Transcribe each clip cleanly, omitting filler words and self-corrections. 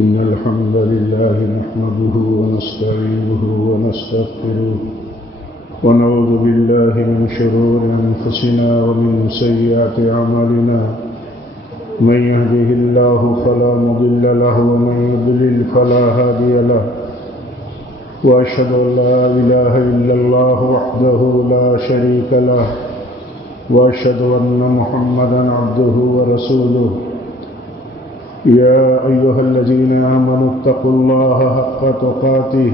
إن الحمد لله نحمده ونستعينه ونستغفره ونعوذ بالله من شرور أنفسنا ومن سيئات أعمالنا من يهده الله فلا مضل له ومن يضلل فلا هادي له وأشهد أن لا إله إلا الله وحده لا شريك له وأشهد أن محمدا عبده ورسوله يا أيها الذين آمنوا اتقوا الله حق تقاته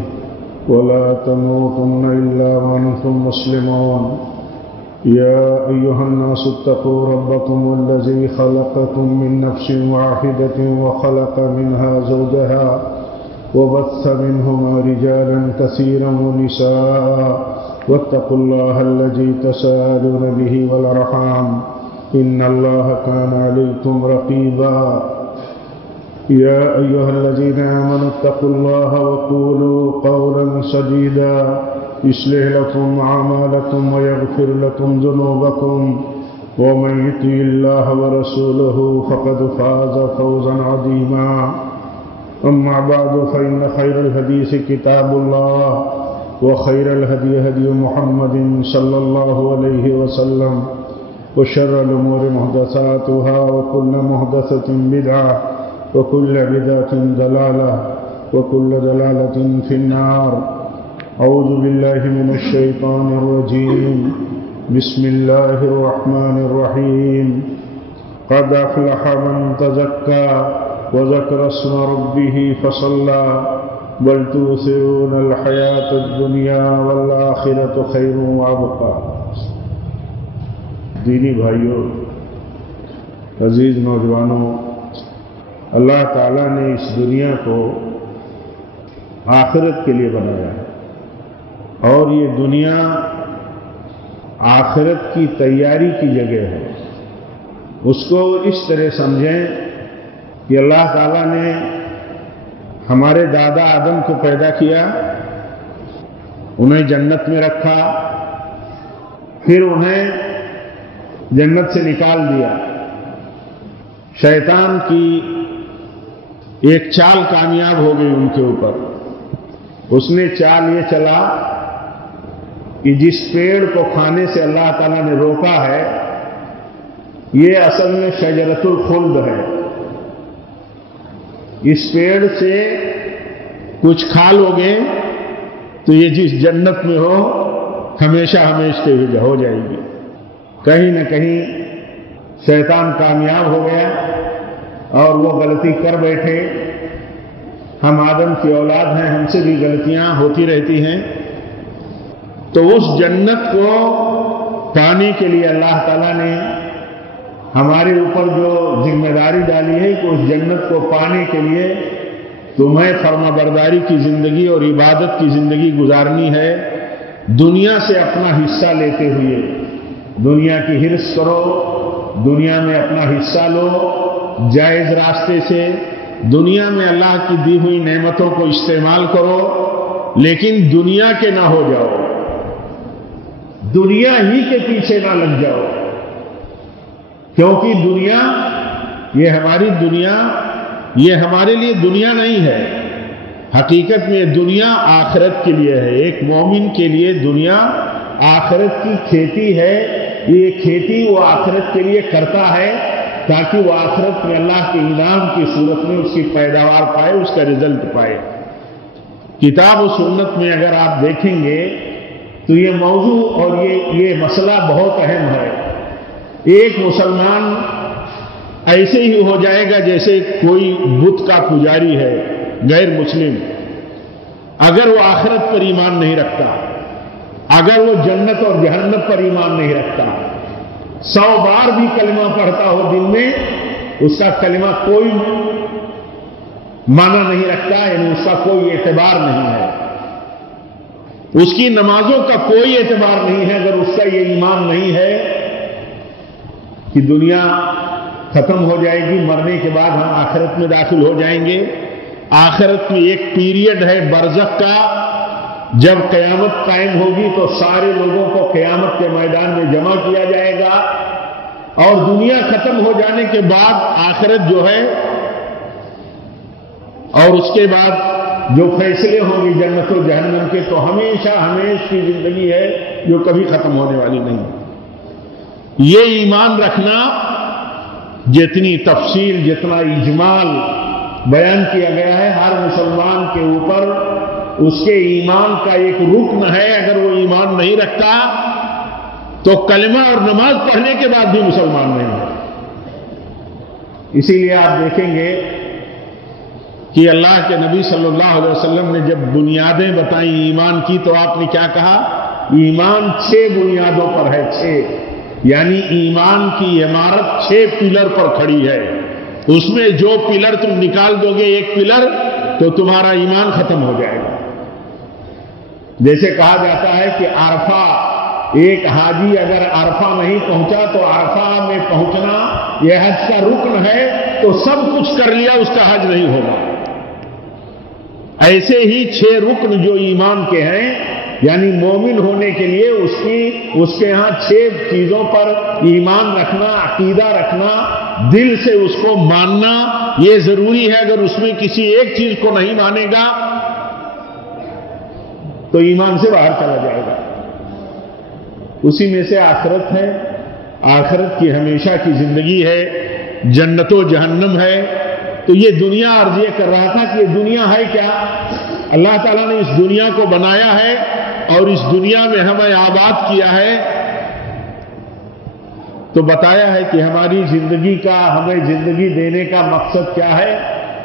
ولا تموتن إلا وأنتم مسلمون يا أيها الناس اتقوا ربكم الذي خلقكم من نفس واحدة وخلق منها زوجها وبث منهما رجالا كثيرا ونساء واتقوا الله الذي تساءلون به والأرحام إن الله كان عليكم رقيبا يا أيها الذين آمنوا اتقوا الله وقولوا قولا سديدا يصلح لكم أعمالكم ويغفر لكم ذنوبكم ومن يطع الله ورسوله فقد فاز فوزا عظيما أما بعد فإن خير الحديث كتاب الله وخير الهدي هدي محمد صلى الله عليه وسلم وشر الأمور محدثاتها وكل محدثة بدعة وكل بدعة ضلالة وكل ضلالة في النار أعوذ بالله من الشيطان الرجيم بسم الله الرحمن الرحيم قد أفلح من تزكى وذكر اسم ربه فصلى بل تؤثرون الحياة الدنيا والآخرة خير وأبقى. دینی بھائیوں، عزیز نوجوانوں، اللہ تعالیٰ نے اس دنیا کو آخرت کے لیے بنایا ہے اور یہ دنیا آخرت کی تیاری کی جگہ ہے. اس کو اس طرح سمجھیں کہ اللہ تعالیٰ نے ہمارے دادا آدم کو پیدا کیا، انہیں جنت میں رکھا، پھر انہیں جنت سے نکال دیا. شیطان کی ایک چال کامیاب ہو گئی ان کے اوپر. اس نے چال یہ چلا کہ جس پیڑ کو کھانے سے اللہ تعالیٰ نے روکا ہے یہ اصل میں شجرۃ الخلد ہے. اس پیڑ سے کچھ کھا لوگے تو یہ جس جنت میں ہو ہمیشہ ہمیشہ ہو جائے گی. کہیں نہ کہیں شیطان کامیاب ہو گیا اور وہ غلطی کر بیٹھے. ہم آدم کی اولاد ہیں، ہم سے بھی غلطیاں ہوتی رہتی ہیں. تو اس جنت کو پانے کے لیے اللہ تعالیٰ نے ہمارے اوپر جو ذمہ داری ڈالی ہے کہ اس جنت کو پانے کے لیے تمہیں فرما برداری کی زندگی اور عبادت کی زندگی گزارنی ہے. دنیا سے اپنا حصہ لیتے ہوئے دنیا کی حرص کرو، دنیا میں اپنا حصہ لو، جائز راستے سے دنیا میں اللہ کی دی ہوئی نعمتوں کو استعمال کرو، لیکن دنیا کے نہ ہو جاؤ، دنیا ہی کے پیچھے نہ لگ جاؤ. کیونکہ دنیا، یہ ہماری دنیا، یہ ہمارے لیے دنیا نہیں ہے. حقیقت میں دنیا آخرت کے لیے ہے. ایک مومن کے لیے دنیا آخرت کی کھیتی ہے. یہ کھیتی وہ آخرت کے لیے کرتا ہے تاکہ وہ آخرت میں اللہ کے انعام کی صورت میں اس کی پیداوار پائے، اس کا رزلٹ پائے. کتاب و سنت میں اگر آپ دیکھیں گے تو یہ موضوع اور یہ مسئلہ بہت اہم ہے. ایک مسلمان ایسے ہی ہو جائے گا جیسے کوئی بت کا پجاری ہے، غیر مسلم. اگر وہ آخرت پر ایمان نہیں رکھتا، اگر وہ جنت اور جہنم پر ایمان نہیں رکھتا، 100 بار بھی کلمہ پڑھتا ہو دن میں، اس کا کلمہ کوئی معنی نہیں رکھتا، یعنی اس کا کوئی اعتبار نہیں ہے. اس کی نمازوں کا کوئی اعتبار نہیں ہے اگر اس کا یہ ایمان نہیں ہے کہ دنیا ختم ہو جائے گی، مرنے کے بعد ہم آخرت میں داخل ہو جائیں گے. آخرت میں ایک پیریڈ ہے برزخ کا، جب قیامت قائم ہوگی تو سارے لوگوں کو قیامت کے میدان میں جمع کیا جائے گا اور دنیا ختم ہو جانے کے بعد آخرت جو ہے اور اس کے بعد جو فیصلے ہوں گے جنت و جہنم کے، تو ہمیشہ ہمیشہ کی زندگی ہے جو کبھی ختم ہونے والی نہیں۔ یہ ایمان رکھنا جتنی تفصیل، جتنا اجمال بیان کیا گیا ہے، ہر مسلمان کے اوپر اس کے ایمان کا ایک رکن ہے۔ اگر وہ ایمان نہیں رکھتا تو کلمہ اور نماز پڑھنے کے بعد بھی مسلمان نہیں ہے۔ اسی لیے آپ دیکھیں گے کہ اللہ کے نبی صلی اللہ علیہ وسلم نے جب بنیادیں بتائیں ایمان کی، تو آپ نے کیا کہا؟ ایمان 6 بنیادوں پر ہے، 6، یعنی ایمان کی عمارت 6 پلر پر کھڑی ہے۔ اس میں جو پلر تم نکال دو گے، ایک پلر، تو تمہارا ایمان ختم ہو جائے گا۔ جیسے کہا جاتا ہے کہ عرفہ، ایک حاجی اگر عرفہ نہیں پہنچا تو عرفہ میں پہنچنا یہ حج کا رکن ہے، تو سب کچھ کر لیا، اس کا حج نہیں ہوگا۔ ایسے ہی 6 رکن جو ایمان کے ہیں، یعنی مومن ہونے کے لیے اس کے ہاں 6 چیزوں پر ایمان رکھنا، عقیدہ رکھنا، دل سے اس کو ماننا یہ ضروری ہے۔ اگر اس میں کسی ایک چیز کو نہیں مانے گا تو ایمان سے باہر چلا جائے گا۔ اسی میں سے آخرت ہے، آخرت کی ہمیشہ کی زندگی ہے، جنت و جہنم ہے۔ تو یہ دنیا، عرض یہ کر رہا تھا کہ یہ دنیا ہے کیا؟ اللہ تعالیٰ نے اس دنیا کو بنایا ہے اور اس دنیا میں ہمیں آباد کیا ہے، تو بتایا ہے کہ ہماری زندگی کا، ہمیں زندگی دینے کا مقصد کیا ہے۔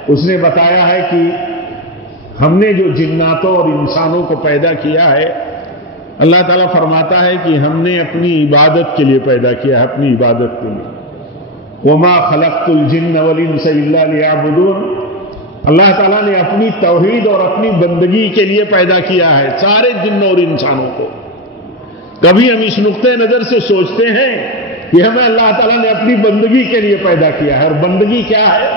اس نے بتایا ہے کہ ہم نے جو جناتوں اور انسانوں کو پیدا کیا ہے، اللہ تعالیٰ فرماتا ہے کہ ہم نے اپنی عبادت کے لیے پیدا کیا ہے، اپنی عبادت کے لیے۔ وَمَا خَلَقْتُ الْجِنَّ وَالْإِنسَ إِلَّا لِيَعْبُدُونَ۔ اللہ تعالیٰ نے اپنی توحید اور اپنی بندگی کے لیے پیدا کیا ہے سارے جنوں اور انسانوں کو۔ کبھی ہم اس نقطۂ نظر سے سوچتے ہیں کہ ہمیں اللہ تعالیٰ نے اپنی بندگی کے لیے پیدا کیا ہے، اور بندگی کیا ہے؟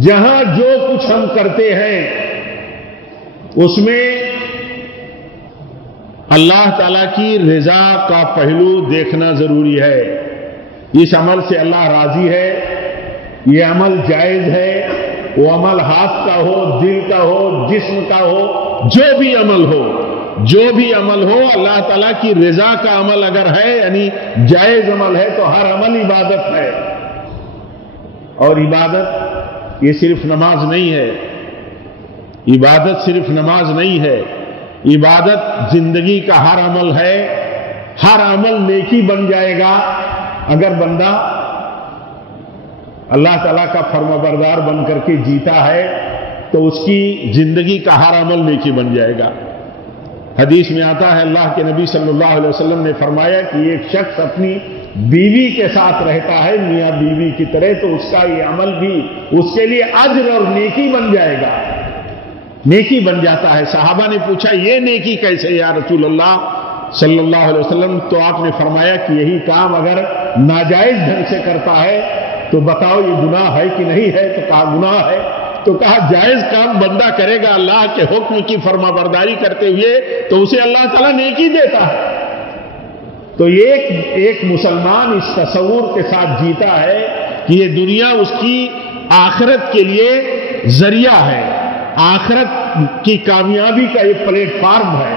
جہاں جو کچھ ہم کرتے ہیں اس میں اللہ تعالیٰ کی رضا کا پہلو دیکھنا ضروری ہے۔ اس عمل سے اللہ راضی ہے، یہ عمل جائز ہے، وہ عمل ہاتھ کا ہو، دل کا ہو، جسم کا ہو، جو بھی عمل ہو اللہ تعالیٰ کی رضا کا عمل اگر ہے، یعنی جائز عمل ہے، تو ہر عمل عبادت ہے۔ اور عبادت یہ صرف نماز نہیں ہے، عبادت صرف نماز نہیں ہے، عبادت زندگی کا ہر عمل ہے۔ ہر عمل نیکی بن جائے گا اگر بندہ اللہ تعالیٰ کا فرما بردار بن کر کے جیتا ہے، تو اس کی زندگی کا ہر عمل نیکی بن جائے گا۔ حدیث میں آتا ہے، اللہ کے نبی صلی اللہ علیہ وسلم نے فرمایا کہ ایک شخص اپنی بیوی کے ساتھ رہتا ہے میاں بیوی کی طرح، تو اس کا یہ عمل بھی اس کے لیے اجر اور نیکی بن جائے گا، نیکی بن جاتا ہے۔ صحابہ نے پوچھا یہ نیکی کیسے یا رسول اللہ صلی اللہ علیہ وسلم؟ تو آپ نے فرمایا کہ یہی کام اگر ناجائز ڈھنگ سے کرتا ہے تو بتاؤ یہ گناہ ہے کہ نہیں ہے؟ تو کہا گناہ ہے۔ تو کہا جائز کام بندہ کرے گا اللہ کے حکم کی فرما برداری کرتے ہوئے تو اسے اللہ تعالیٰ نیکی دیتا ہے۔ تو ایک مسلمان اس تصور کے ساتھ جیتا ہے کہ یہ دنیا اس کی آخرت کے لیے ذریعہ ہے، آخرت کی کامیابی کا یہ پلیٹ فارم ہے۔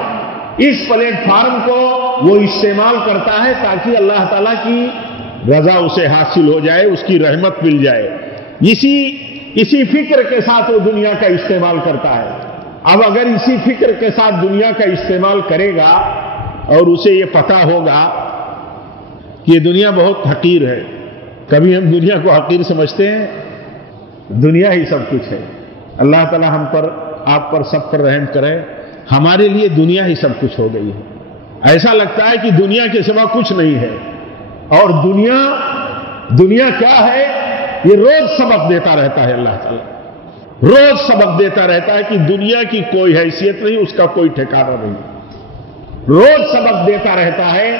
اس پلیٹ فارم کو وہ استعمال کرتا ہے تاکہ اللہ تعالیٰ کی رضا اسے حاصل ہو جائے، اس کی رحمت مل جائے۔ اسی فکر کے ساتھ وہ دنیا کا استعمال کرتا ہے۔ اب اگر اسی فکر کے ساتھ دنیا کا استعمال کرے گا اور اسے یہ پتہ ہوگا کہ یہ دنیا بہت حقیر ہے، کبھی ہم دنیا کو حقیر سمجھتے ہیں، دنیا ہی سب کچھ ہے۔ اللہ تعالیٰ ہم پر، آپ پر، سب پر رحم کرے۔ ہمارے لیے دنیا ہی سب کچھ ہو گئی ہے، ایسا لگتا ہے کہ دنیا کے سوا کچھ نہیں ہے۔ اور دنیا کیا ہے؟ یہ روز سبق دیتا رہتا ہے، اللہ تعالیٰ روز سبق دیتا رہتا ہے کہ دنیا کی کوئی حیثیت نہیں، اس کا کوئی ٹھکانہ نہیں، روز سبق دیتا رہتا ہے۔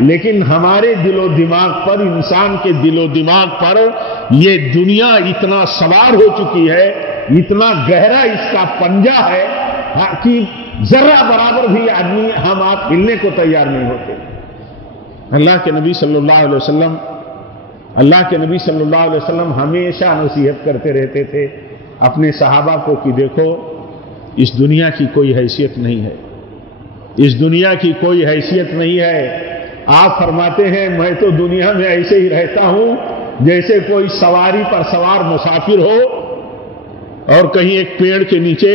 لیکن ہمارے دل و دماغ پر، انسان کے دل و دماغ پر یہ دنیا اتنا سوار ہو چکی ہے، اتنا گہرا اس کا پنجہ ہے کہ ذرہ برابر بھی آدمی، ہم آپ ہلنے کو تیار نہیں ہوتے۔ اللہ کے نبی صلی اللہ علیہ وسلم ہمیشہ نصیحت کرتے رہتے تھے، اپنے صحابہ کو کہ دیکھو اس دنیا کی کوئی حیثیت نہیں ہے، اس دنیا کی کوئی حیثیت نہیں ہے۔ آپ فرماتے ہیں میں تو دنیا میں ایسے ہی رہتا ہوں جیسے کوئی سواری پر سوار مسافر ہو اور کہیں ایک پیڑ کے نیچے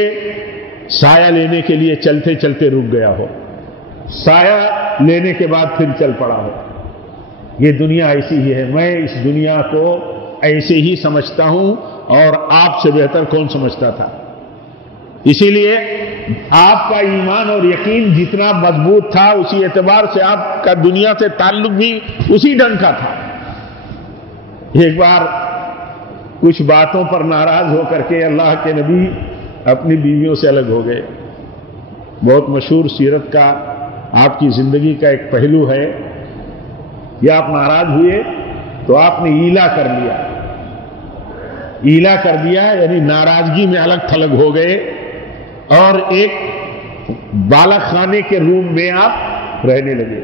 سایہ لینے کے لیے چلتے چلتے رک گیا ہو، سایہ لینے کے بعد پھر چل پڑا ہو۔ یہ دنیا ایسی ہی ہے، میں اس دنیا کو ایسے ہی سمجھتا ہوں، اور آپ سے بہتر کون سمجھتا تھا؟ اسی لیے آپ کا ایمان اور یقین جتنا مضبوط تھا اسی اعتبار سے آپ کا دنیا سے تعلق بھی اسی ڈھنگ کا تھا۔ ایک بار کچھ باتوں پر ناراض ہو کر کے اللہ کے نبی اپنی بیویوں سے الگ ہو گئے۔ بہت مشہور سیرت کا آپ کی زندگی کا ایک پہلو ہے، یا آپ ناراض ہوئے تو آپ نے ایلا کر لیا، ایلا کر دیا یعنی ناراضگی میں الگ تھلگ ہو گئے، اور ایک بالا خانے کے روم میں آپ رہنے لگے۔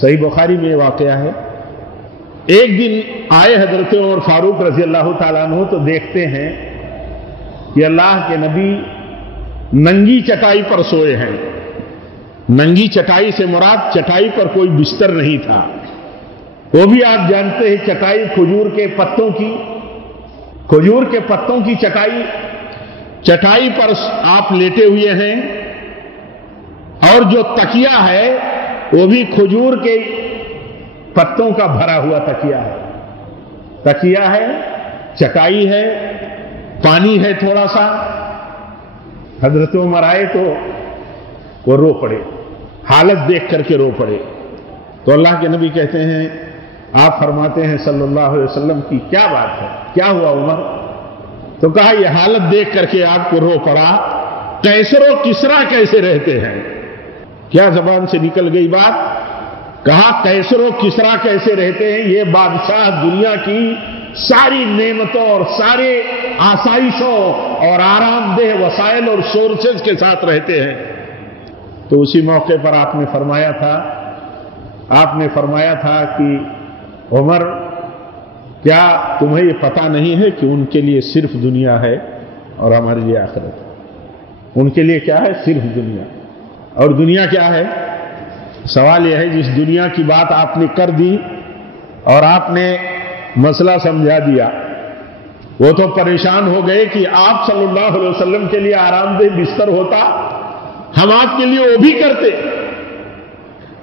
صحیح بخاری میں یہ واقعہ ہے۔ ایک دن آئے حضرت عمر فاروق رضی اللہ تعالیٰ عنہ تو دیکھتے ہیں کہ اللہ کے نبی ننگی چٹائی پر سوئے ہیں۔ ننگی چٹائی سے مراد چٹائی پر کوئی بستر نہیں تھا، وہ بھی آپ جانتے ہیں چٹائی کھجور کے پتوں کی، کھجور کے پتوں کی چٹائی، چٹائی پر آپ لیٹے ہوئے ہیں، اور جو تکیہ ہے وہ بھی کھجور کے پتوں کا بھرا ہوا تکیہ ہے، تکیہ ہے، چٹائی ہے، پانی ہے تھوڑا سا۔ حضرت عمر آئے تو وہ رو پڑے، حالت دیکھ کر کے رو پڑے۔ تو اللہ کے نبی کہتے ہیں، آپ فرماتے ہیں صلی اللہ علیہ وسلم کی کیا بات ہے، کیا ہوا عمر؟ تو کہا یہ حالت دیکھ کر کے آپ کو رو پڑا، قیصر و کسریٰ کیسے رہتے ہیں؟ کیا زبان سے نکل گئی بات؟ کہا قیصر و کسریٰ کیسے رہتے ہیں؟ یہ بادشاہ دنیا کی ساری نعمتوں اور سارے آسائشوں اور آرام دہ وسائل اور سورسز کے ساتھ رہتے ہیں۔ تو اسی موقع پر آپ نے فرمایا تھا کہ عمر کیا تمہیں یہ پتہ نہیں ہے کہ ان کے لیے صرف دنیا ہے اور ہمارے لیے آخرت ہے؟ ان کے لیے کیا ہے؟ صرف دنیا۔ اور دنیا کیا ہے؟ سوال یہ ہے جس دنیا کی بات آپ نے کر دی اور آپ نے مسئلہ سمجھا دیا، وہ تو پریشان ہو گئے کہ آپ صلی اللہ علیہ وسلم کے لیے آرام دہ بستر ہوتا، ہم آپ کے لیے وہ بھی کرتے۔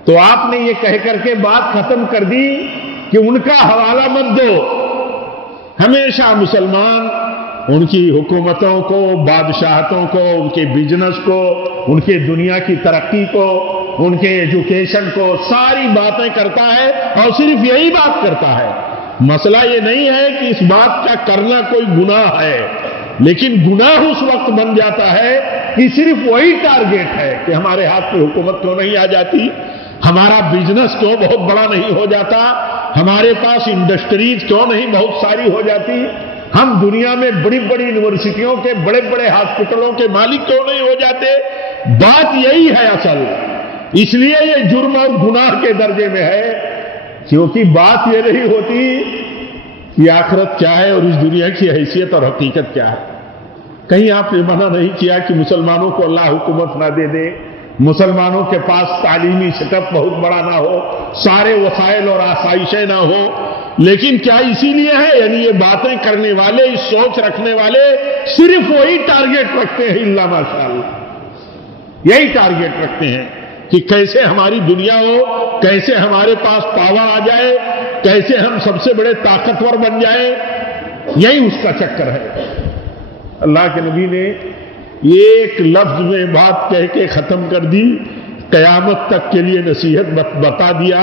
تو آپ نے یہ کہہ کر کے بات ختم کر دی کہ ان کا حوالہ مت دو۔ ہمیشہ مسلمان ان کی حکومتوں کو، بادشاہتوں کو، ان کے بزنس کو، ان کے دنیا کی ترقی کو، ان کے ایجوکیشن کو، ساری باتیں کرتا ہے اور صرف یہی بات کرتا ہے۔ مسئلہ یہ نہیں ہے کہ اس بات کا کرنا کوئی گناہ ہے، لیکن گناہ اس وقت بن جاتا ہے کہ صرف وہی ٹارگیٹ ہے کہ ہمارے ہاتھ میں حکومت کیوں نہیں آ جاتی، ہمارا بزنس کیوں بہت بڑا نہیں ہو جاتا، ہمارے پاس انڈسٹریز کیوں نہیں بہت ساری ہو جاتی، ہم دنیا میں بڑی بڑی یونیورسٹیوں کے، بڑے بڑے ہاسپٹلوں کے مالک کیوں نہیں ہو جاتے۔ بات یہی ہے اصل، اس لیے یہ جرم اور گناہ کے درجے میں ہے، کیونکہ بات یہ نہیں ہوتی کہ آخرت کیا ہے اور اس دنیا کی حیثیت اور حقیقت کیا ہے۔ کہیں آپ نے منع نہیں کیا کہ مسلمانوں کو اللہ حکومت نہ دے دے، مسلمانوں کے پاس تعلیمی سیٹ اپ بہت بڑا نہ ہو، سارے وسائل اور آسائشیں نہ ہو، لیکن کیا اسی لیے ہے؟ یعنی یہ باتیں کرنے والے، اس سوچ رکھنے والے صرف وہی ٹارگیٹ رکھتے ہیں، اللہ ماشاءاللہ یہی ٹارگیٹ رکھتے ہیں کہ کیسے ہماری دنیا ہو، کیسے ہمارے پاس پاور آ جائے، کیسے ہم سب سے بڑے طاقتور بن جائیں، یہی اس کا چکر ہے۔ اللہ کے نبی نے ایک لفظ میں بات کہہ کے ختم کر دی، قیامت تک کے لیے نصیحت بتا دیا،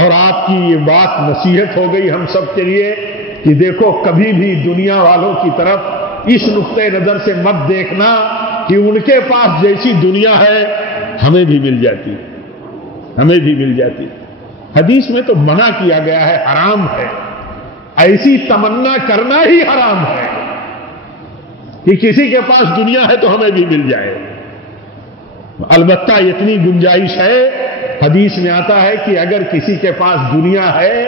اور آپ کی یہ بات نصیحت ہو گئی ہم سب کے لیے کہ دیکھو کبھی بھی دنیا والوں کی طرف اس نقطۂ نظر سے مت دیکھنا کہ ان کے پاس جیسی دنیا ہے ہمیں بھی مل جاتی، ہمیں بھی مل جاتی۔ حدیث میں تو منع کیا گیا ہے، حرام ہے، ایسی تمنا کرنا ہی حرام ہے کہ کسی کے پاس دنیا ہے تو ہمیں بھی مل جائے۔ البتہ اتنی گنجائش ہے، حدیث میں آتا ہے کہ اگر کسی کے پاس دنیا ہے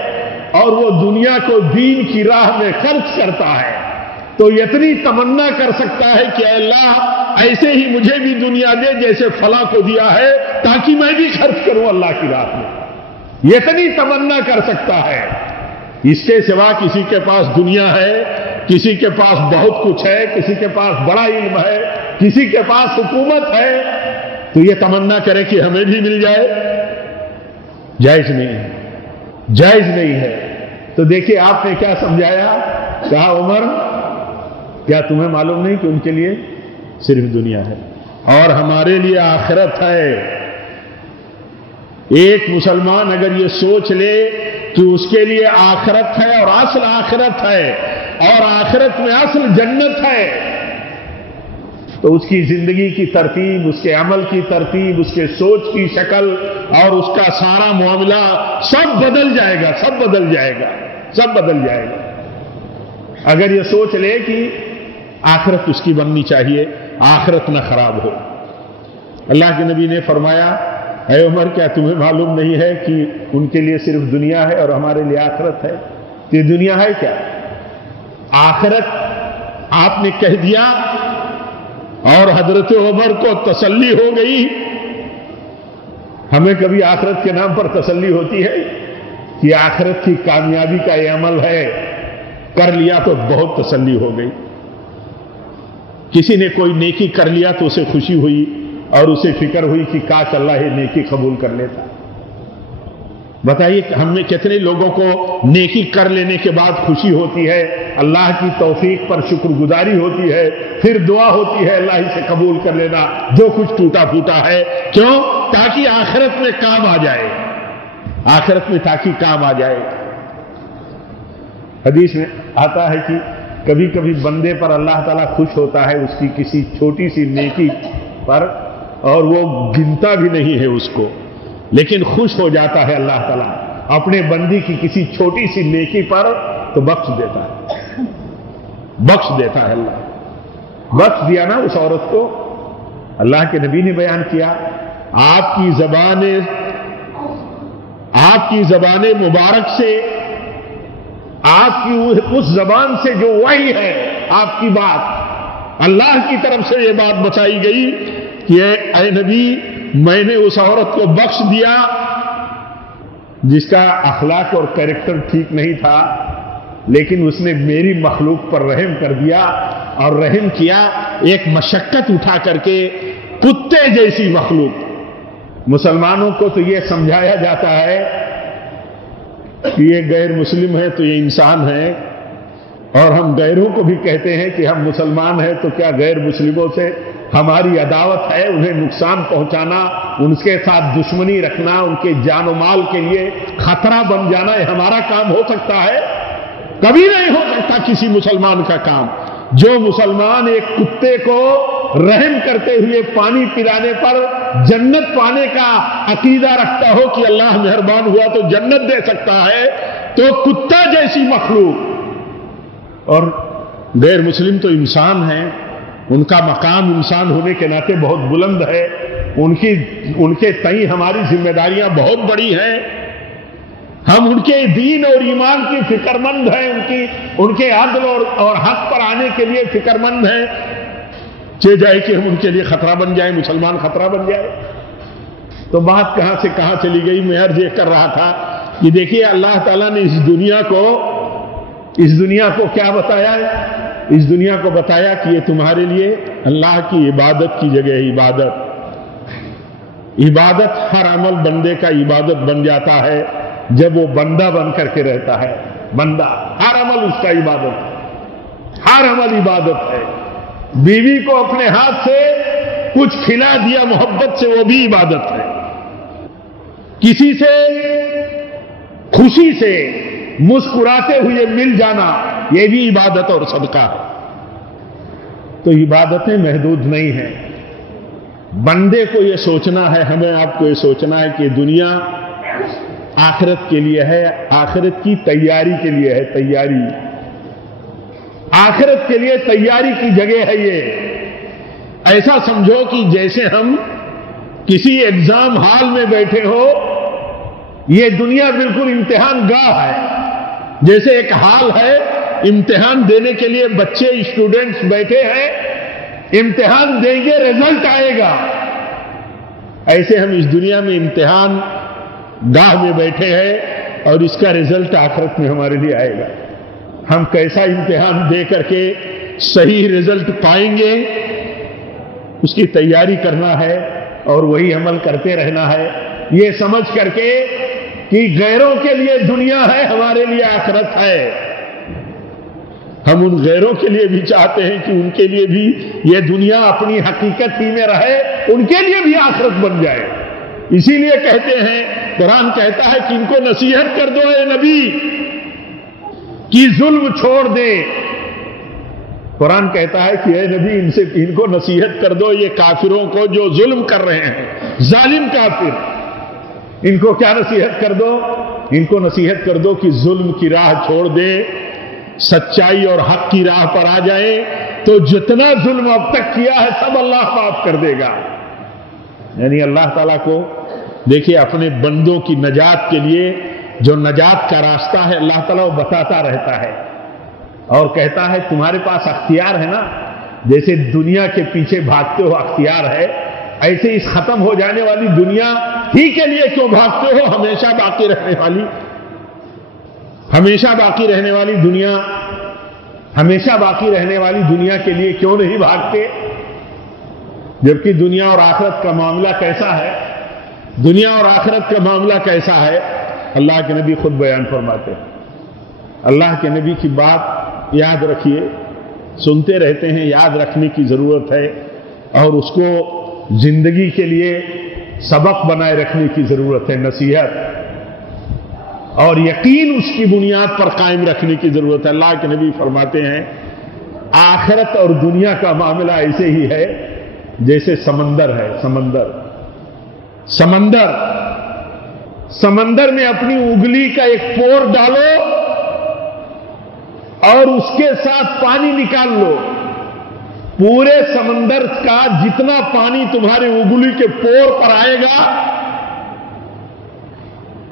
اور وہ دنیا کو دین کی راہ میں خرچ کرتا ہے، تو اتنی تمنا کر سکتا ہے کہ اے اللہ ایسے ہی مجھے بھی دنیا دے جیسے فلاں کو دیا ہے، تاکہ میں بھی خرچ کروں اللہ کی راہ میں۔ اتنی تمنا کر سکتا ہے۔ اس کے سوا کسی کے پاس دنیا ہے، کسی کے پاس بہت کچھ ہے، کسی کے پاس بڑا علم ہے، کسی کے پاس حکومت ہے، تو یہ تمنا کرے کہ ہمیں بھی مل جائے، جائز نہیں ہے، جائز نہیں ہے۔ تو دیکھیے آپ نے کیا سمجھایا، کہا عمر کیا تمہیں معلوم نہیں کہ ان کے لیے صرف دنیا ہے اور ہمارے لیے آخرت ہے؟ ایک مسلمان اگر یہ سوچ لے کہ اس کے لیے آخرت ہے اور اصل آخرت ہے اور آخرت میں اصل جنت ہے، تو اس کی زندگی کی ترتیب، اس کے عمل کی ترتیب، اس کے سوچ کی شکل اور اس کا سارا معاملہ سب بدل جائے گا، سب بدل جائے گا، سب بدل جائے گا۔ اگر یہ سوچ لے کہ آخرت اس کی بننی چاہیے، آخرت نہ خراب ہو۔ اللہ کے نبی نے فرمایا، اے عمر کیا تمہیں معلوم نہیں ہے کہ ان کے لیے صرف دنیا ہے اور ہمارے لیے آخرت ہے؟ یہ دنیا ہے کیا؟ آخرت آپ نے کہہ دیا اور حضرت عمر کو تسلی ہو گئی۔ ہمیں کبھی آخرت کے نام پر تسلی ہوتی ہے کہ آخرت کی کامیابی کا یہ عمل ہے، کر لیا تو بہت تسلی ہو گئی۔ کسی نے کوئی نیکی کر لیا تو اسے خوشی ہوئی اور اسے فکر ہوئی کہ کاش اللہ یہ نیکی قبول کر لیتا۔ بتائیے ہم میں کتنے لوگوں کو نیکی کر لینے کے بعد خوشی ہوتی ہے، اللہ کی توفیق پر شکر گزاری ہوتی ہے، پھر دعا ہوتی ہے اللہ ہی سے قبول کر لینا جو کچھ ٹوٹا پھوٹا ہے۔ کیوں؟ تاکہ آخرت میں کام آ جائے، آخرت میں تاکہ کام آ جائے۔ حدیث میں آتا ہے کہ کبھی کبھی بندے پر اللہ تعالیٰ خوش ہوتا ہے اس کی کسی چھوٹی سی نیکی پر، اور وہ گنتا بھی نہیں ہے اس کو، لیکن خوش ہو جاتا ہے اللہ تعالیٰ اپنے بندی کی کسی چھوٹی سی نیکی پر، تو بخش دیتا ہے، بخش دیتا ہے اللہ۔ بخش دیا نا اس عورت کو۔ اللہ کے نبی نے بیان کیا، آپ کی زبان مبارک سے، آپ کی اس زبان سے جو وحی ہے، آپ کی بات اللہ کی طرف سے یہ بات بتائی گئی کہ اے نبی میں نے اس عورت کو بخش دیا جس کا اخلاق اور کیریکٹر ٹھیک نہیں تھا، لیکن اس نے میری مخلوق پر رحم کر دیا، اور رحم کیا ایک مشقت اٹھا کر کے، کتے جیسی مخلوق۔ مسلمانوں کو تو یہ سمجھایا جاتا ہے کہ یہ غیر مسلم ہے تو یہ انسان ہے، اور ہم غیروں کو بھی کہتے ہیں کہ ہم مسلمان ہیں تو کیا غیر مسلموں سے ہماری عداوت ہے، انہیں نقصان پہنچانا، ان کے ساتھ دشمنی رکھنا، ان کے جان و مال کے لیے خطرہ بن جانا، یہ ہمارا کام ہو سکتا ہے؟ کبھی نہیں ہو سکتا کسی مسلمان کا کام۔ جو مسلمان ایک کتے کو رحم کرتے ہوئے پانی پلانے پر جنت پانے کا عقیدہ رکھتا ہو کہ اللہ مہربان ہوا تو جنت دے سکتا ہے، تو کتا جیسی مخلوق۔ اور غیر مسلم تو انسان ہیں، ان کا مقام انسان ہونے کے ناطے بہت بلند ہے، ان کے تئیں ہماری ذمہ داریاں بہت بڑی ہیں۔ ہم ان کے دین اور ایمان کی فکر مند ہیں، ان کے عدل اور حق پر آنے کے لیے فکر مند ہیں، چاہے جائے کہ ہم ان کے لیے خطرہ بن جائیں، مسلمان خطرہ بن جائے۔ تو بات کہاں سے کہاں چلی گئی، میں عرض یہ کر رہا تھا کہ دیکھیے اللہ تعالیٰ نے اس دنیا کو کیا بتایا ہے؟ اس دنیا کو بتایا کہ یہ تمہارے لیے اللہ کی عبادت کی جگہ ہے۔ عبادت ہر عمل بندے کا عبادت بن جاتا ہے جب وہ بندہ بن کر کے رہتا ہے۔ بندہ، ہر عمل اس کا عبادت ہے، ہر عمل عبادت ہے۔ بیوی کو اپنے ہاتھ سے کچھ کھلا دیا محبت سے، وہ بھی عبادت ہے۔ کسی سے خوشی سے مسکراتے ہوئے مل جانا، یہ بھی عبادت اور صدقہ ہے۔ تو عبادتیں محدود نہیں ہیں۔ بندے کو یہ سوچنا ہے، ہمیں آپ کو یہ سوچنا ہے کہ دنیا آخرت کے لیے ہے، آخرت کی تیاری کے لیے ہے، تیاری، آخرت کے لیے تیاری کی جگہ ہے۔ یہ ایسا سمجھو کہ جیسے ہم کسی ایگزام ہال میں بیٹھے ہو، یہ دنیا بالکل امتحان گاہ ہے۔ جیسے ایک ہال ہے امتحان دینے کے لیے بچے اسٹوڈنٹس بیٹھے ہیں، امتحان دیں گے، رزلٹ آئے گا. ایسے ہم اس دنیا میں امتحان گاہ میں بیٹھے ہیں اور اس کا رزلٹ آخرت میں ہمارے لیے آئے گا. ہم کیسا امتحان دے کر کے صحیح رزلٹ پائیں گے، اس کی تیاری کرنا ہے اور وہی عمل کرتے رہنا ہے، یہ سمجھ کر کے کہ غیروں کے لیے دنیا ہے، ہمارے لیے آخرت ہے. ہم ان غیروں کے لیے بھی چاہتے ہیں کہ ان کے لیے بھی یہ دنیا اپنی حقیقت ہی میں رہے، ان کے لیے بھی آخرت بن جائے. اسی لیے کہتے ہیں، قرآن کہتا ہے کہ ان کو نصیحت کر دو اے نبی کہ ظلم چھوڑ دیں. قرآن کہتا ہے کہ اے نبی ان کو نصیحت کر دو، یہ کافروں کو جو ظلم کر رہے ہیں، ظالم کافر، ان کو کیا نصیحت کر دو؟ ان کو نصیحت کر دو کہ ظلم کی راہ چھوڑ دے، سچائی اور حق کی راہ پر آ جائے تو جتنا ظلم اب تک کیا ہے سب اللہ معاف کر دے گا. یعنی اللہ تعالیٰ کو دیکھیے اپنے بندوں کی نجات کے لیے جو نجات کا راستہ ہے اللہ تعالیٰ وہ بتاتا رہتا ہے اور کہتا ہے تمہارے پاس اختیار ہے نا، جیسے دنیا کے پیچھے بھاگتے ہو اختیار ہے، ایسے اس ختم ہو جانے والی دنیا ہی کے لیے کیوں بھاگتے ہو؟ ہمیشہ باقی رہنے والی، ہمیشہ باقی رہنے والی دنیا، ہمیشہ باقی رہنے والی دنیا کے لیے کیوں نہیں بھاگتے؟ جبکہ دنیا اور آخرت کا معاملہ کیسا ہے؟ دنیا اور آخرت کا معاملہ کیسا ہے؟ اللہ کے نبی خود بیان فرماتے ہیں. اللہ کے نبی کی بات یاد رکھیے، سنتے رہتے ہیں، یاد رکھنے کی ضرورت ہے اور اس کو زندگی کے لیے سبق بنائے رکھنے کی ضرورت ہے. نصیحت اور یقین اس کی بنیاد پر قائم رکھنے کی ضرورت ہے. اللہ کے نبی فرماتے ہیں آخرت اور دنیا کا معاملہ ایسے ہی ہے جیسے سمندر ہے. سمندر میں اپنی انگلی کا ایک پور ڈالو اور اس کے ساتھ پانی نکال لو، پورے سمندر کا جتنا پانی تمہاری انگلی کے پور پر آئے گا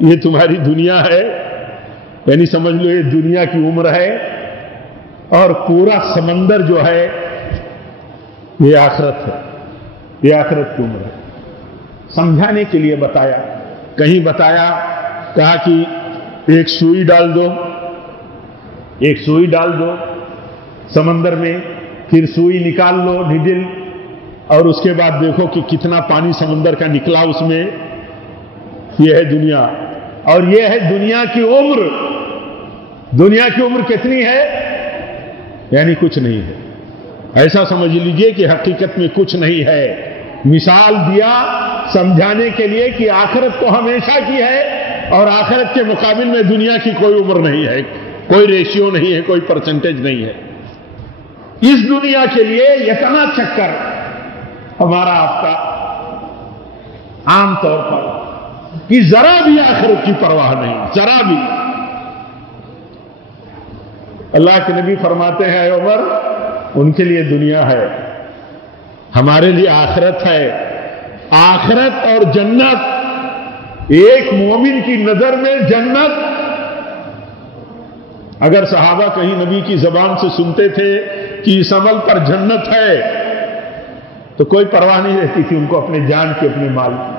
یہ تمہاری دنیا ہے. یعنی سمجھ لو یہ دنیا کی عمر ہے اور پورا سمندر جو ہے یہ آخرت ہے، یہ آخرت کی عمر ہے. سمجھانے کے لیے بتایا، کہیں بتایا کہا کہ ایک سوئی ڈال دو، ایک سوئی ڈال دو سمندر میں، پھر سوئی نکال لو نیڈل، اور اس کے بعد دیکھو کہ کتنا پانی سمندر کا نکلا اس میں. یہ ہے دنیا اور یہ ہے دنیا کی عمر. دنیا کی عمر کتنی ہے؟ یعنی کچھ نہیں ہے. ایسا سمجھ لیجئے کہ حقیقت میں کچھ نہیں ہے. مثال دیا سمجھانے کے لیے کہ آخرت تو ہمیشہ کی ہے اور آخرت کے مقابل میں دنیا کی کوئی عمر نہیں ہے، کوئی ریشیو نہیں ہے، کوئی پرسنٹیج نہیں ہے. اس دنیا کے لیے اتنا چکر ہمارا آپ کا عام طور پر کہ ذرا بھی آخرت کی پرواہ نہیں، ذرا بھی. اللہ کے نبی فرماتے ہیں اے عمر ان کے لیے دنیا ہے، ہمارے لیے آخرت ہے. آخرت اور جنت، ایک مومن کی نظر میں جنت، اگر صحابہ کہیں نبی کی زبان سے سنتے تھے کہ اس عمل پر جنت ہے تو کوئی پرواہ نہیں رہتی تھی ان کو اپنے جان کی، اپنے مال کی.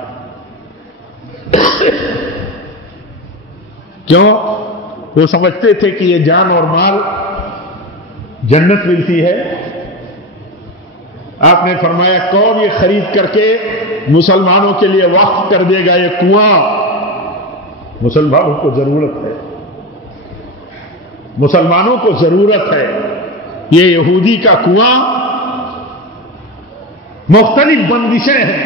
کیوں؟ وہ سمجھتے تھے کہ یہ جان اور مال جنت ملتی ہے. آپ نے فرمایا کون یہ خرید کر کے مسلمانوں کے لیے وقف کر دے گا؟ یہ کنواں مسلمانوں کو ضرورت ہے، مسلمانوں کو ضرورت ہے. یہ یہودی کا کنواں، مختلف بندشیں ہیں،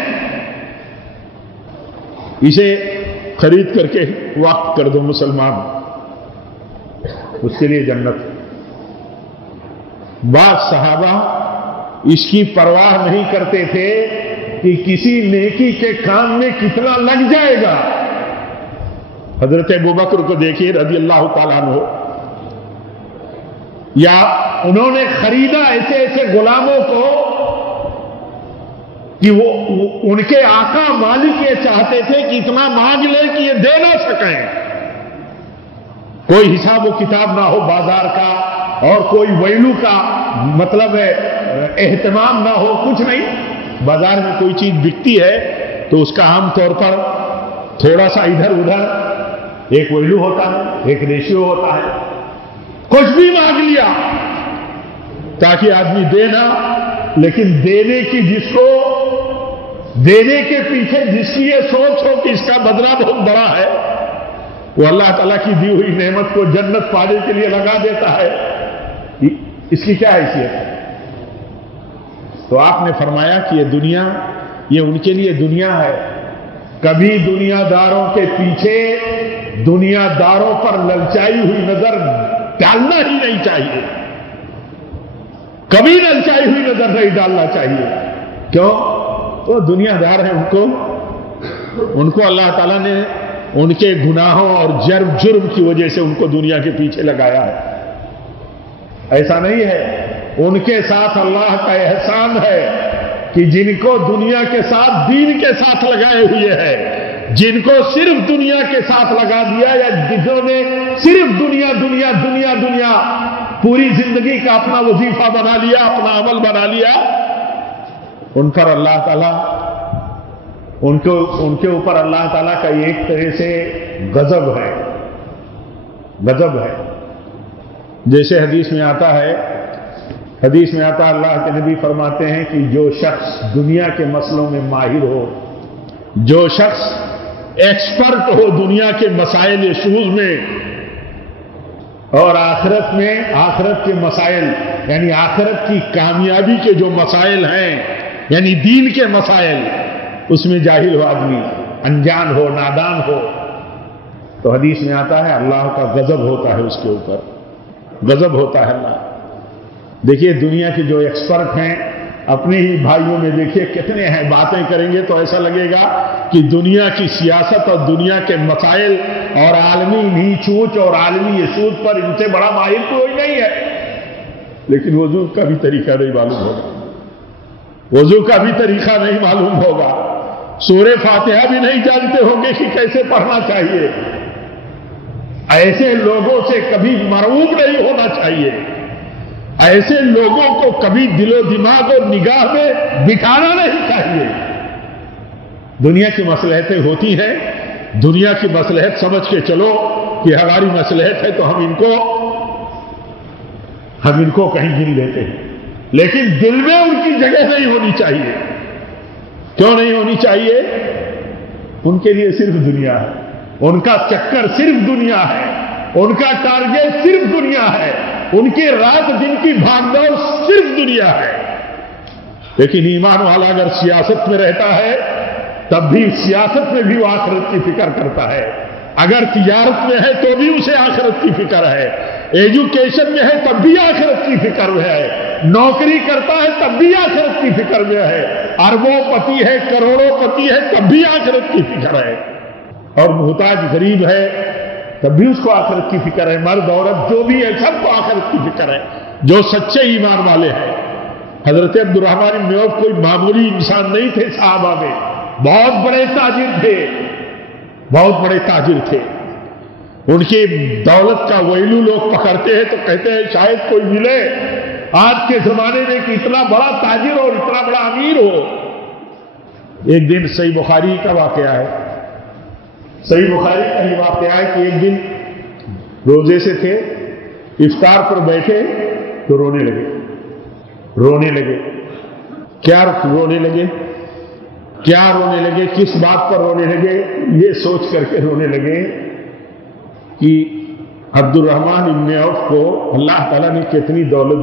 اسے خرید کر کے وقف کر دو مسلمان، اس کے لیے جنت. بعض صحابہ اس کی پرواہ نہیں کرتے تھے کہ کسی نیکی کے کام میں کتنا لگ جائے گا. حضرت ابوبکر کو دیکھیے رضی اللہ تعالیٰ عنہ، یا انہوں نے خریدا ایسے ایسے غلاموں کو کہ وہ ان کے آقا مالک یہ چاہتے تھے کہ اتنا مانگ لے کہ یہ دے نہ سکیں، کوئی حساب و کتاب نہ ہو بازار کا، اور کوئی ویلو کا مطلب ہے اہتمام نہ ہو، کچھ نہیں۔ بازار میں کوئی چیز بکتی ہے تو اس کا عام طور پر تھوڑا سا ادھر ادھر ایک ویلو ہوتا ہے، ایک ریشیو ہوتا ہے۔ کچھ بھی مانگ لیا تاکہ آدمی دے نہ، لیکن دینے کی جس کو دینے کے پیچھے جس کی یہ سوچ ہو کہ اس کا بدلہ بہت بڑا ہے، وہ اللہ تعالیٰ کی دی ہوئی نعمت کو جنت پانے کے لیے لگا دیتا ہے۔ اس کی کیا حیثیت ہے؟ تو آپ نے فرمایا کہ یہ دنیا، یہ ان کے لیے دنیا ہے۔ کبھی دنیا داروں کے پیچھے دنیا داروں پر للچائی ہوئی نظر ڈالنا ہی نہیں چاہیے، کبھی للچائی ہوئی نظر نہیں ڈالنا چاہیے۔ کیوں؟ وہ دنیا دار ہیں، ان کو اللہ تعالیٰ نے ان کے گناہوں اور جرم کی وجہ سے ان کو دنیا کے پیچھے لگایا ہے۔ ایسا نہیں ہے، ان کے ساتھ اللہ کا احسان ہے کہ جن کو دنیا کے ساتھ دین کے ساتھ لگائے ہوئے ہیں، جن کو صرف دنیا کے ساتھ لگا دیا، یا جنہوں نے صرف دنیا دنیا دنیا دنیا پوری زندگی کا اپنا وظیفہ بنا لیا، اپنا عمل بنا لیا، ان پر اللہ تعالیٰ ان کے اوپر اللہ تعالیٰ کا ایک طرح سے غضب ہے، غضب ہے۔ جیسے حدیث میں آتا ہے اللہ کے نبی فرماتے ہیں کہ جو شخص دنیا کے مسئلوں میں ماہر ہو، جو شخص ایکسپرٹ ہو دنیا کے مسائل ایشوز میں، اور آخرت کے مسائل یعنی آخرت کی کامیابی کے جو مسائل ہیں یعنی دین کے مسائل، اس میں جاہل ہو آدمی، انجان ہو، نادان ہو، تو حدیث میں آتا ہے اللہ کا غضب ہوتا ہے اس کے اوپر، غضب ہوتا ہے اللہ۔ دیکھیے دنیا کے جو ایکسپرٹ ہیں، اپنے ہی بھائیوں میں دیکھیے کتنے ہیں، باتیں کریں گے تو ایسا لگے گا کہ دنیا کی سیاست اور دنیا کے مسائل اور عالمی نیچ اونچ اور عالمی ایشوز پر ان سے بڑا ماہر کوئی نہیں ہے، لیکن وضو کا بھی طریقہ نہیں معلوم ہوگا، وضو کا بھی طریقہ نہیں معلوم ہوگا، سورہ فاتحہ بھی نہیں جانتے ہوں گے کہ کیسے پڑھنا چاہیے۔ ایسے لوگوں سے کبھی مرعوب نہیں ہونا چاہیے، ایسے لوگوں کو کبھی دل و دماغ اور نگاہ میں بٹھانا نہیں چاہیے۔ دنیا کی مصلحتیں ہوتی ہیں، دنیا کی مصلحت سمجھ کے چلو کہ ہماری مصلحت ہے تو ہم ان کو کہیں گن لیتے ہیں، لیکن دل میں ان کی جگہ نہیں ہونی چاہیے۔ کیوں نہیں ہونی چاہیے؟ ان کے لیے صرف دنیا ہے، ان کا چکر صرف دنیا ہے، ان کا ٹارگیٹ صرف دنیا ہے، ان کی رات دن کی بھاگ دوڑ صرف دنیا ہے۔ لیکن ایمان والا اگر سیاست میں رہتا ہے تب بھی سیاست میں بھی وہ آخرت کی فکر کرتا ہے، اگر تجارت میں ہے تو بھی اسے آخرت کی فکر ہے، ایجوکیشن میں ہے تب بھی آخرت کی فکر میں ہے، نوکری کرتا ہے تب بھی آخرت کی فکر میں ہے، اربوں پتی ہے، کروڑوں پتی ہے تب بھی آخرت کی فکر ہے، اور محتاج غریب ہے تب بھی اس کو آخرت کی فکر ہے، مرد عورت جو بھی ہے سب کو آخرت کی فکر ہے، جو سچے ایمان والے ہیں۔ حضرت عبد الرحمن بن عوف کوئی معمولی انسان نہیں تھے، صحابہ میں بہت بڑے تاجر تھے، بہت بڑے تاجر تھے۔ ان کی دولت کا ویلو لوگ پکڑتے ہیں تو کہتے ہیں شاید کوئی ملے آج کے زمانے میں کہ اتنا بڑا تاجر اور اتنا بڑا امیر ہو۔ ایک دن صحیح بخاری کا واقعہ ہے، صحیح بخاری کا یہ واقعہ ہے کہ ایک دن روزے سے تھے، افطار پر بیٹھے تو رونے لگے۔ کیا رونے لگے؟ کس بات پر رونے لگے؟ یہ سوچ کر کے رونے لگے کہ عبد الرحمن بن عوف کو اللہ تعالیٰ نے کتنی دولت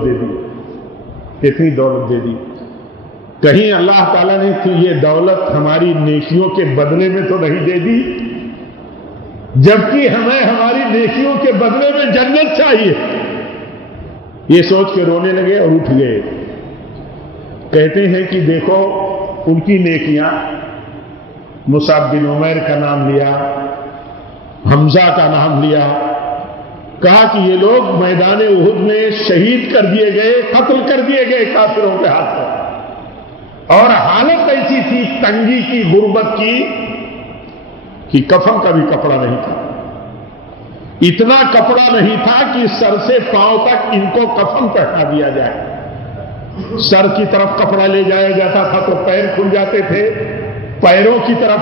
دے دی، کہیں اللہ تعالیٰ نے تو یہ دولت ہماری نیکیوں کے بدلے میں تو نہیں دے دی، جبکہ ہمیں ہماری نیکیوں کے بدلے میں جنت چاہیے۔ یہ سوچ کے رونے لگے اور اٹھ گئے۔ کہتے ہیں کہ دیکھو ان کی نیکیاں، مصعب بن عمیر کا نام لیا، حمزہ کا نام لیا، کہا کہ یہ لوگ میدان احد میں شہید کر دیے گئے، قتل کر دیے گئے کافروں کے ہاتھوں، اور حالت ایسی تھی تنگی کی، غربت کی، کہ کفن کا بھی کپڑا نہیں تھا۔ اتنا کپڑا نہیں تھا کہ سر سے پاؤں تک ان کو کفن پہنا دیا جائے۔ سر کی طرف کپڑا لے جایا جاتا تھا تو پیر کھل جاتے تھے، پیروں کی طرف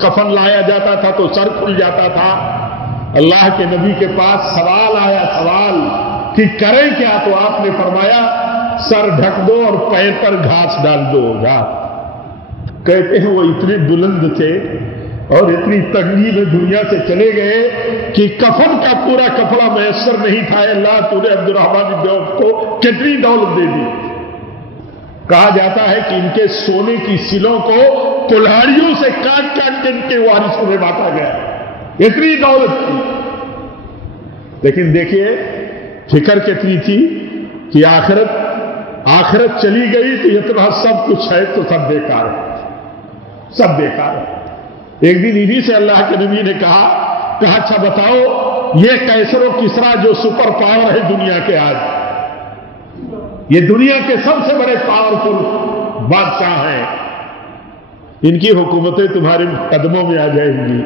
کفن لایا جاتا تھا تو سر کھل جاتا تھا۔ اللہ کے نبی کے پاس سوال آیا، سوال کہ کریں کیا؟ تو آپ نے فرمایا سر ڈھک دو اور پیر پر گھاس ڈال دو۔ کہتے ہیں وہ اتنے بلند تھے اور اتنی تنگی میں دنیا سے چلے گئے کہ کفن کا پورا کپڑا میسر نہیں تھا۔ اللہ تو نے عبد الرحمن بن عوف کو کتنی دولت دے دی۔ کہا جاتا ہے کہ ان کے سونے کی سلوں کو کلہاڑیوں سے کاٹ کاٹ کے ان کے وارثوں میں بانٹا گیا، اتنی دولت تھی۔ لیکن دیکھیے فکر کتنی تھی کہ آخرت چلی گئی تو اتنا سب کچھ ہے تو سب بیکار ہے، سب بیکار ہے۔ ایک دن انہی سے اللہ کے نبی نے کہا اچھا بتاؤ یہ کیسر و کسرا جو سپر پاور ہے دنیا کے، آج یہ دنیا کے سب سے بڑے پاورفل بادشاہ ہیں، ان کی حکومتیں تمہارے قدموں میں آ جائیں گی،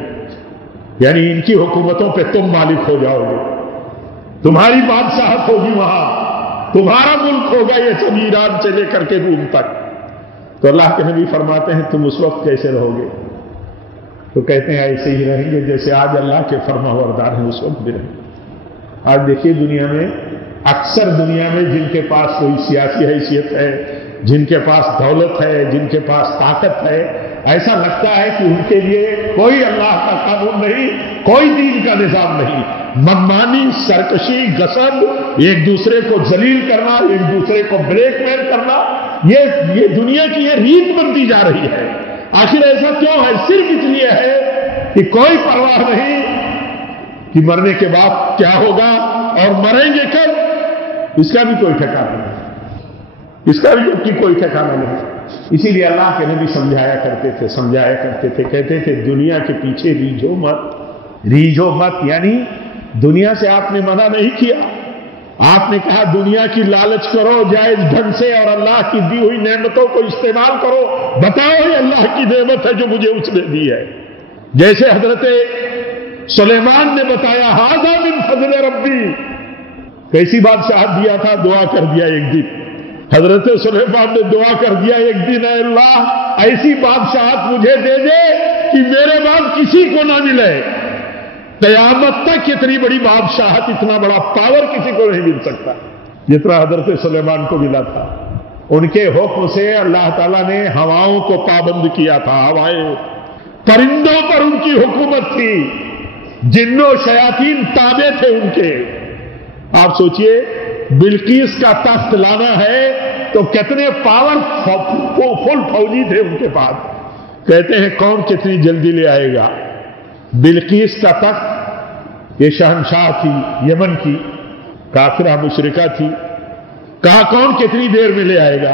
یعنی ان کی حکومتوں پہ تم مالک ہو جاؤ گے، تمہاری بادشاہت ہوگی، وہاں تمہارا ملک ہوگا، یہ سب ایران سے لے کر کے روم تک۔ تو اللہ کے نبی فرماتے ہیں تم اس وقت کیسے رہو گے؟ تو کہتے ہیں ایسے ہی رہیں گے جیسے آج اللہ کے فرما بردار ہیں اس وقت بھی رہیں گے۔ آج دیکھیے دنیا میں، اکثر دنیا میں جن کے پاس کوئی سیاسی حیثیت ہے، جن کے پاس دولت ہے، جن کے پاس طاقت ہے، ایسا لگتا ہے کہ ان کے لیے کوئی اللہ کا قانون نہیں، کوئی دین کا نظام نہیں، منمانی، سرکشی، غصب، ایک دوسرے کو ذلیل کرنا، ایک دوسرے کو بلیک میل کرنا، یہ دنیا کی یہ ریت بنتی جا رہی ہے۔ آخر ایسا کیوں ہے؟ صرف اس لیے ہے کہ کوئی پرواہ نہیں کہ مرنے کے بعد کیا ہوگا اور مریں گے کب، اس کا بھی کوئی ٹھکانہ نہیں، اس کا بھی کوئی ٹھکانہ نہیں۔ اسی لیے اللہ کے نبی سمجھایا کرتے تھے، کہتے تھے دنیا کے پیچھے ریجھو مت، یعنی دنیا سے آپ نے منع نہیں کیا، آپ نے کہا دنیا کی لالچ کرو جائز ڈھنگ سے اور اللہ کی دی ہوئی نعمتوں کو استعمال کرو، بتاؤ یہ اللہ کی نعمت ہے جو مجھے اس نے دی ہے۔ جیسے حضرت سلیمان نے بتایا ھذا من فضل ربی، کیسی بادشاہت دیا تھا، دعا کر دیا ایک دن، حضرت سلیمان نے دعا کر دیا ایک دن، اے اللہ ایسی بادشاہت مجھے دے دے کہ میرے بعد کسی کو نہ ملے، قیامت تک اتنی بڑی بادشاہت، اتنا بڑا پاور کسی کو نہیں مل سکتا جتنا حضرت سلیمان کو ملا تھا۔ ان کے حکم سے اللہ تعالیٰ نے ہواؤں کو پابند کیا تھا، ہوائیں، پرندوں پر ان کی حکومت تھی، جن و شیاطین تابع تھے ان کے۔ آپ سوچئے بلقیس کا تخت لانا ہے تو کتنے پاور فل فوجی تھے ان کے پاس۔ کہتے ہیں کون کتنی جلدی لے آئے گا؟ بلقیس کا تخت، یہ شہنشاہ تھی یمن کی، کافرہ مشرکہ تھی، کہا کون کتنی دیر میں لے آئے گا؟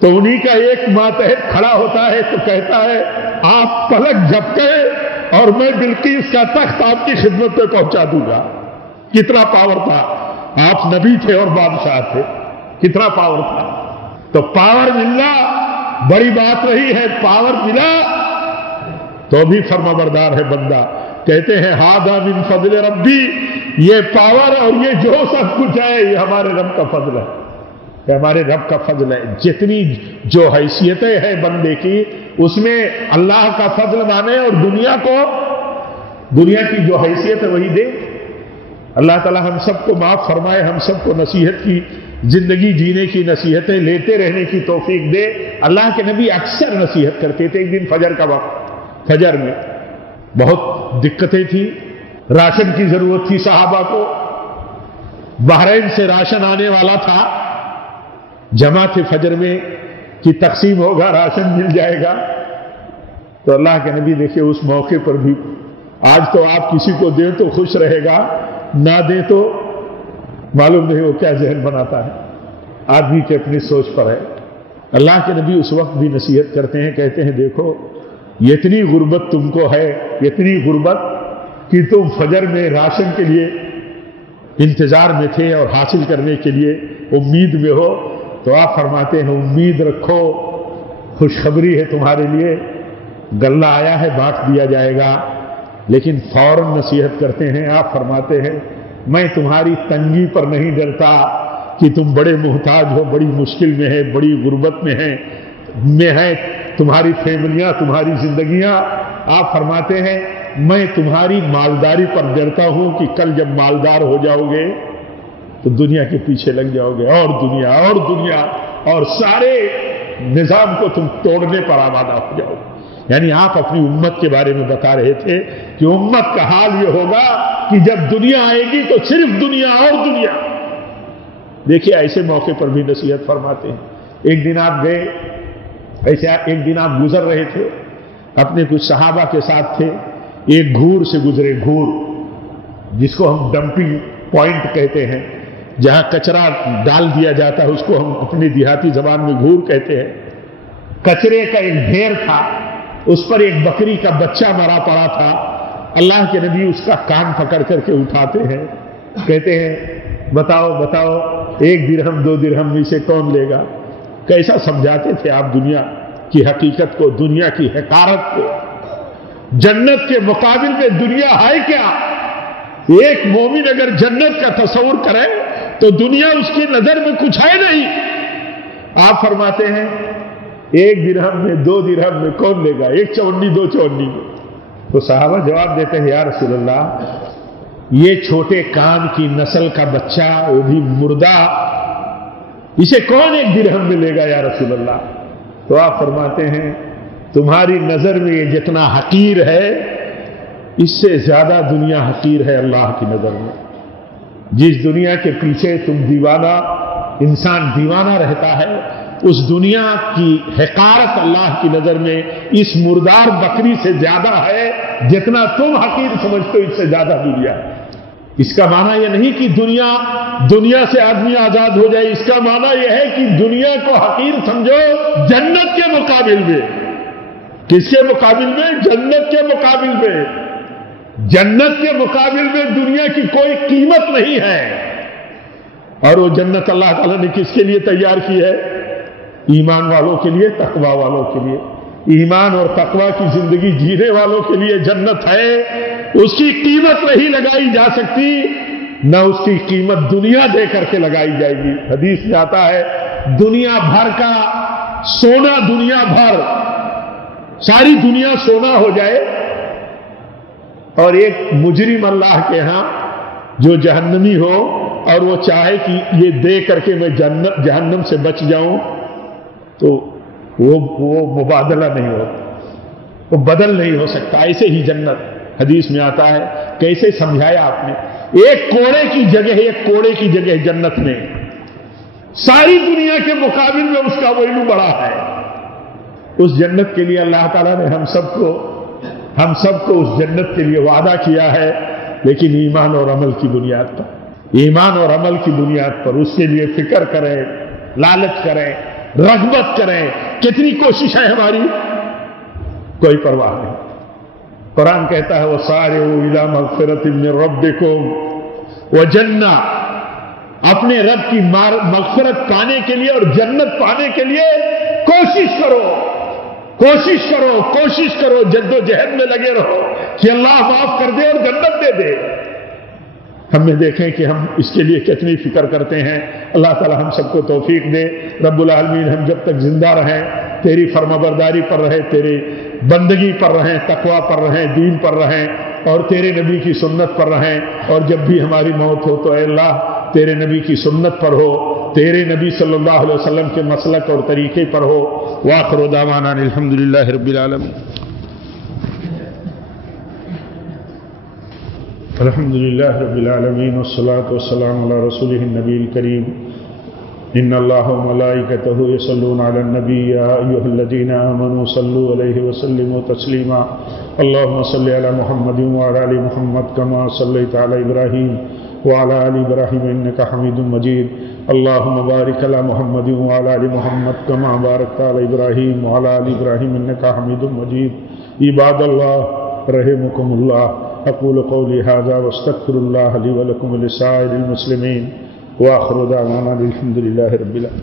تو انہی کا ایک ماتحت کھڑا ہوتا ہے تو کہتا ہے آپ پلک جھپکے اور میں بلقیس کا تخت آپ کی خدمت پہ پہنچا دوں گا۔ کتنا پاور تھا، آپ نبی تھے اور بادشاہ تھے، کتنا پاور تھا۔ تو پاور ملنا بڑی بات نہیں ہے، پاور ملا تو بھی فرما بردار ہے بندہ۔ کہتے ہیں ھذا من فضل ربی، یہ پاور اور یہ جو سب کچھ ہے یہ ہمارے رب کا فضل ہے، یہ ہمارے رب کا فضل ہے۔ جتنی جو حیثیتیں ہیں بندے کی اس میں اللہ کا فضل مانے اور دنیا کی جو حیثیت ہے وہی دے۔ اللہ تعالی ہم سب کو معاف فرمائے، ہم سب کو نصیحت کی زندگی جینے کی، نصیحتیں لیتے رہنے کی توفیق دے۔ اللہ کے نبی اکثر نصیحت کرتے تھے۔ ایک دن فجر کا وقت، فجر میں بہت دقتیں تھیں، راشن کی ضرورت تھی صحابہ کو، بحرین سے راشن آنے والا تھا، جمع تھے فجر میں کہ تقسیم ہوگا، راشن مل جائے گا۔ تو اللہ کے نبی دیکھیں اس موقع پر بھی، آج تو آپ کسی کو دیں تو خوش رہے گا، نہ دیں تو معلوم نہیں وہ کیا ذہن بناتا ہے، آدمی کی اپنی سوچ پر ہے۔ اللہ کے نبی اس وقت بھی نصیحت کرتے ہیں، کہتے ہیں دیکھو یہ اتنی غربت تم کو ہے، اتنی غربت کہ تم فجر میں راشن کے لیے انتظار میں تھے اور حاصل کرنے کے لیے امید میں ہو، تو آپ فرماتے ہیں امید رکھو، خوشخبری ہے تمہارے لیے، غلہ آیا ہے، بانٹ دیا جائے گا۔ لیکن فوراً نصیحت کرتے ہیں. آپ فرماتے ہیں میں تمہاری تنگی پر نہیں ڈرتا کہ تم بڑے محتاج ہو, بڑی مشکل میں ہے, بڑی غربت میں ہے تمہاری فیملیاں, تمہاری زندگیاں. آپ فرماتے ہیں میں تمہاری مالداری پر ڈرتا ہوں کہ کل جب مالدار ہو جاؤ گے تو دنیا کے پیچھے لگ جاؤ گے, اور دنیا اور سارے نظام کو تم توڑنے پر آمادہ ہو جاؤ گے. یعنی آپ اپنی امت کے بارے میں بتا رہے تھے کہ امت کا حال یہ ہوگا کہ جب دنیا آئے گی تو صرف دنیا اور دنیا. دیکھیے ایسے موقع پر بھی نصیحت فرماتے ہیں. ایک دن آپ گئے, ایک دن آپ گزر رہے تھے, اپنے کچھ صحابہ کے ساتھ تھے, ایک گھور سے گزرے, گھور جس کو ہم ڈمپنگ پوائنٹ کہتے ہیں, جہاں کچرا ڈال دیا جاتا ہے, اس کو ہم اپنی دیہاتی زبان میں گھور کہتے ہیں. کچرے کا ایک ڈھیر تھا, اس پر ایک بکری کا بچہ مرا پڑا تھا. اللہ کے نبی اس کا کان پکڑ کر کے اٹھاتے ہیں, کہتے ہیں بتاؤ 1 درہم 2 درہم میں سے کون لے گا. کیسا سمجھاتے تھے آپ دنیا کی حقیقت کو, دنیا کی حقارت کو. جنت کے مقابل میں دنیا ہے کیا؟ ایک مومن اگر جنت کا تصور کرے تو دنیا اس کی نظر میں کچھ ہے نہیں. آپ فرماتے ہیں 1 درہم میں 2 درہم میں کون لے گا, 1 چوندی 2 چوندی میں. تو صحابہ جواب دیتے ہیں یا رسول اللہ, یہ چھوٹے کان کی نسل کا بچہ, وہ بھی مردہ, اسے کون 1 درہم میں لے گا یا رسول اللہ. تو آپ فرماتے ہیں تمہاری نظر میں یہ جتنا حقیر ہے اس سے زیادہ دنیا حقیر ہے اللہ کی نظر میں. جس دنیا کے پیچھے تم دیوانہ, انسان دیوانہ رہتا ہے, اس دنیا کی حقارت اللہ کی نظر میں اس مردار بکری سے زیادہ ہے. جتنا تم حقیر سمجھتے ہو اس سے زیادہ دنیا ہے. اس کا معنی یہ نہیں کہ دنیا سے آدمی آزاد ہو جائے. اس کا معنی یہ ہے کہ دنیا کو حقیر سمجھو جنت کے مقابل میں. کس کے مقابل میں؟ جنت کے مقابل میں. جنت کے مقابل میں دنیا کی کوئی قیمت نہیں ہے. اور وہ جنت اللہ تعالیٰ نے کس کے لیے تیار کی ہے؟ ایمان والوں کے لیے, تقوی والوں کے لیے. ایمان اور تقوی کی زندگی جینے والوں کے لیے جنت ہے. اس کی قیمت نہیں لگائی جا سکتی, نہ اس کی قیمت دنیا دے کر کے لگائی جائے گی. حدیث میں آتا ہے دنیا بھر کا سونا, دنیا بھر ساری دنیا سونا ہو جائے, اور ایک مجرم اللہ کے ہاں جو جہنمی ہو اور وہ چاہے کہ یہ دے کر کے میں جہنم سے بچ جاؤں, تو وہ مبادلہ نہیں ہو, وہ بدل نہیں ہو سکتا. ایسے ہی جنت حدیث میں آتا ہے. کیسے سمجھایا آپ نے؟ ایک کوڑے کی جگہ جنت میں ساری دنیا کے مقابل میں اس کا ویلو بڑا ہے. اس جنت کے لیے اللہ تعالیٰ نے ہم سب کو اس جنت کے لیے وعدہ کیا ہے, لیکن ایمان اور عمل کی بنیاد پر. ایمان اور عمل کی بنیاد پر اس کے لیے فکر کریں, لالچ کریں, رغبت کریں. کتنی کوشش ہے ہماری, کوئی پرواہ نہیں. قرآن کہتا ہے وَسَارِعُوا إِلَىٰ مَغْفِرَةٍ مِّن رَّبِّكُمْ وَجَنَّةٍ. اپنے رب کی مغفرت پانے کے لیے اور جنت پانے کے لیے کوشش کرو, جد و جہد میں لگے رہو کہ اللہ معاف کر دے اور جنت دے دے. ہم نے دیکھیں کہ ہم اس کے لیے کتنی فکر کرتے ہیں. اللہ تعالی ہم سب کو توفیق دے. رب العالمین ہم جب تک زندہ رہیں تیری فرمانبرداری پر رہیں, تیری بندگی پر رہیں, تقوی پر رہیں, دین پر رہیں, اور تیرے نبی کی سنت پر رہیں. اور جب بھی ہماری موت ہو تو اے اللہ تیرے نبی کی سنت پر ہو, تیرے نبی صلی اللہ علیہ وسلم کے مسلک اور طریقے پر ہو. وآخر دعوانا الحمدللہ رب العالمین. الحمدللہ رب العالمین والصلاة والسلام علی رسولہ النبی الکریم. ان اللہ وملائکتہ یصلون علی النبی یا ایھا الذین آمنوا صلوا علیہ وسلموا تسلیما. اللہم صل علی محمد وعلی آل محمد کما صلیت علی ابراہیم وعلی آل ابراہیم انک حمید مجید. اللہم بارک علی محمد وعلی آل محمد کما بارکت علی ابراہیم وعلی آل ابراہیم انک حمید مجید. عباد اللہ رحمکم اللہ. اقول قولی ھذا واستغفر اللہ لی ولکم ولسائر المسلمین. وآخر دعوانا الحمدللہ رب العالمین.